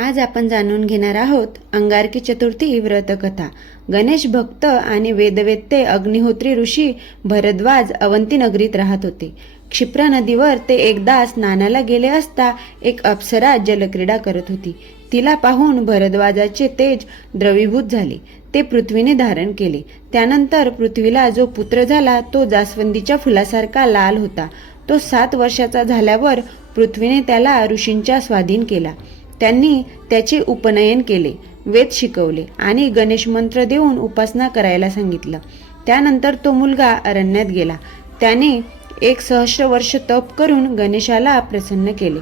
आज आपण जाणून घेणार आहोत अंगारकी चतुर्थी व्रतकथा. गणेश भक्त आणि वेदवेत्ते अग्निहोत्री ऋषी भरद्वाज अवंती नगरीत राहत होते. क्षिप्रा नदीवर ते एकदा स्नानाला गेले असता एक अप्सरा जलक्रीडा करत होती. तिला पाहून भरद्वाजाचे तेज द्रवीभूत झाले. ते पृथ्वीने धारण केले. त्यानंतर पृथ्वीला जो पुत्र झाला तो जास्वंदीच्या फुलासारखा लाल होता. तो सात वर्षाचा झाल्यावर पृथ्वीने त्याला ऋषींच्या स्वाधीन केला. त्यांनी त्याचे उपनयन केले वेद शिकवले आणि गणेश मंत्र देऊन उपासना करायला सांगितलं. त्यानंतर तो मुलगा अरण्यात गेला. त्याने एक सहस्र वर्ष तप करून गणेशाला प्रसन्न केले.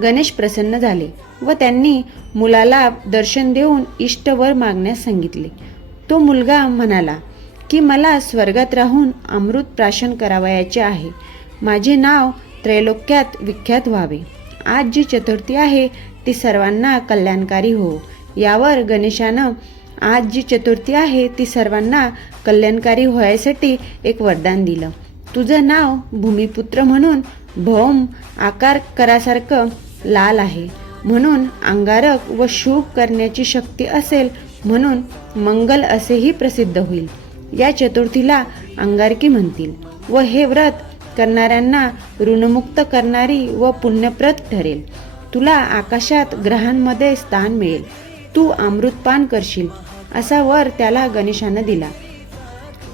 गणेश प्रसन्न झाले व त्यांनी मुलाला दर्शन देऊन इष्टवर मागण्यास सांगितले. तो मुलगा म्हणाला की मला स्वर्गात राहून अमृत प्राशन करावयाचे आहे. माझे नाव त्रैलोक्यात विख्यात व्हावे. आज जी चतुर्थी आहे ती सर्वांना कल्याणकारी हो. यावर गणेशानं आज जी चतुर्थी आहे ती सर्वांना कल्याणकारी व्हायसाठी एक वरदान दिलं. तुझं नाव भूमिपुत्र म्हणून भौम आकार करासारखं लाल आहे. म्हणून अंगारक व शुभ करण्याची शक्ती असेल म्हणून मंगल असेही प्रसिद्ध होईल. या चतुर्थीला अंगारकी म्हणतील. व हे व्रत करणाऱ्यांना ऋणमुक्त करणारी व पुण्यप्रत ठरेल. तुला आकाशात ग्रहांमध्ये स्थान मिळेल. तू अमृतपान करशील असा वर त्याला गणेशानं दिला.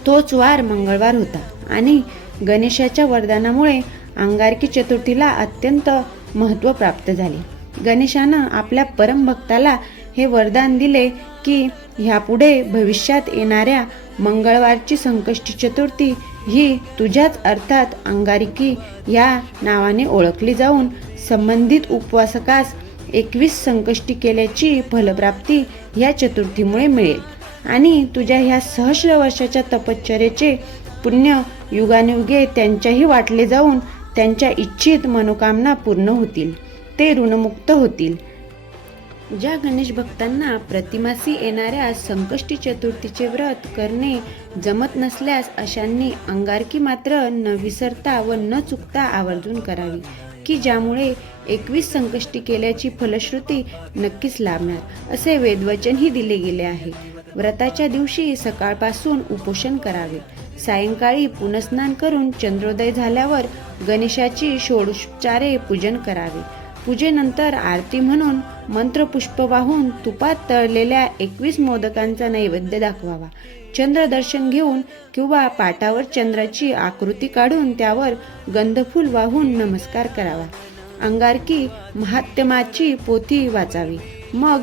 तोच वार मंगळवार होता आणि गणेशाच्या वरदानामुळे अंगारकी चतुर्थीला अत्यंत महत्त्व प्राप्त झाले. गणेशानं आपल्या परमभक्ताला हे वरदान दिले की ह्यापुढे भविष्यात येणाऱ्या मंगळवारची संकष्टी चतुर्थी ही तुझ्याच अर्थात अंगारिकी या नावाने ओळखली जाऊन संबंधित उपवासकास एकवीस संकष्टी केल्याची फलप्राप्ती या चतुर्थीमुळे मिळेल. आणि तुझ्या ह्या सहस्र वर्षाच्या तपश्चर्याचे पुण्य युगानुयुगे त्यांच्याही वाटले जाऊन त्यांच्या इच्छित मनोकामना पूर्ण होतील. ते ऋणमुक्त होतील. ज्या गणेश भक्तांना प्रतिमासी येणाऱ्या संकष्टी चतुर्थीचे व्रत करणे जमत नसल्यास अशांनी अंगारकी मात्र न विसरता व न चुकता आवर्जून करावी की ज्यामुळे एकवीस संकष्टी केल्याची फलश्रुती नक्कीच लाभणार असे वेदवचनही दिले गेले आहे. व्रताच्या दिवशी सकाळपासून उपोषण करावे. सायंकाळी पुनस्नान करून चंद्रोदय झाल्यावर गणेशाची षोडोपचारे पूजन करावे. पूजेनंतर आरती म्हणून मंत्रपुष्प वाहून तुपात तळलेल्या एकवीस मोदकांचा नैवेद्य दाखवावा. चंद्रदर्शन घेऊन किंवा पाटावर चंद्राची आकृती काढून त्यावर गंधफूल वाहून नमस्कार करावा. अंगारकी महात्माची पोथी वाचावी. मग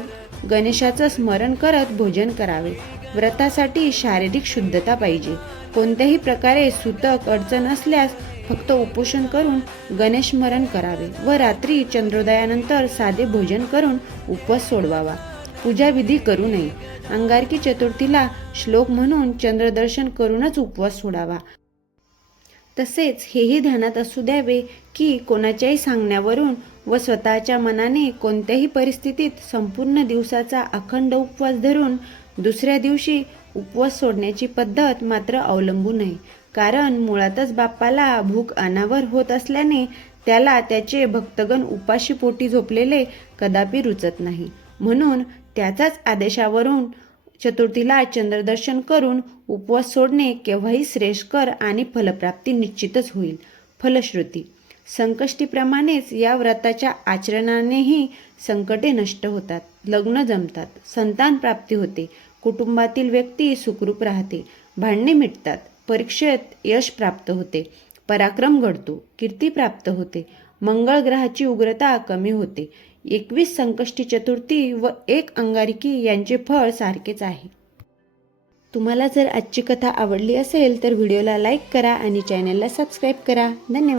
गणेशाचं स्मरण करत भोजन करावे. व्रतासाठी शारीरिक शुद्धता पाहिजे. कोणत्याही प्रकारे सुतक अडचण असल्यास फक्त उपोषण करून गणेशमरण करावे व रात्री चंद्रोदयानंतर साधे भोजन करून उपवास सोडवावा. पूजाविधी करू नये. अंगारकी चतुर्थीला श्लोक म्हणून चंद्रदर्शन करूनच उपवास सोडावा. तसेच हेही ध्यानात असू द्यावे की कोणाच्याही सांगण्यावरून व स्वतःच्या मनाने कोणत्याही परिस्थितीत संपूर्ण दिवसाचा अखंड उपवास धरून दुसऱ्या दिवशी उपवास सोडण्याची पद्धत मात्र अवलंबू नये कारण मुळातच बाप्पाला भूक अनावर होत असल्याने त्याला त्याचे भक्तगण उपाशी पोटी झोपलेले कदापि रुचत नाही. म्हणून त्याचाच आदेशावरून चतुर्थीला चंद्रदर्शन करून उपवास सोडणे केव्हाही श्रेष्ठकर आणि फलप्राप्ती निश्चितच होईल. फलश्रुती संकष्टीप्रमाणेच या व्रताच्या आचरणानेही संकटे नष्ट होतात लग्न जमतात संतान प्राप्ती होते कुटुंबातील व्यक्ती सुखरूप राहते भांडणे मिटतात परीक्षेत यश प्राप्त होते पराक्रम घडतो कीर्ती प्राप्त होते मंगळ ग्रहाची उग्रता कमी होते. एकवीस संकष्टी चतुर्थी व एक अंगारिकी यांचे फळ सारखेच आहे. तुम्हाला जर आजची कथा आवडली असेल तर व्हिडिओला लाईक करा आणि चॅनलला सबस्क्राईब करा. धन्यवाद.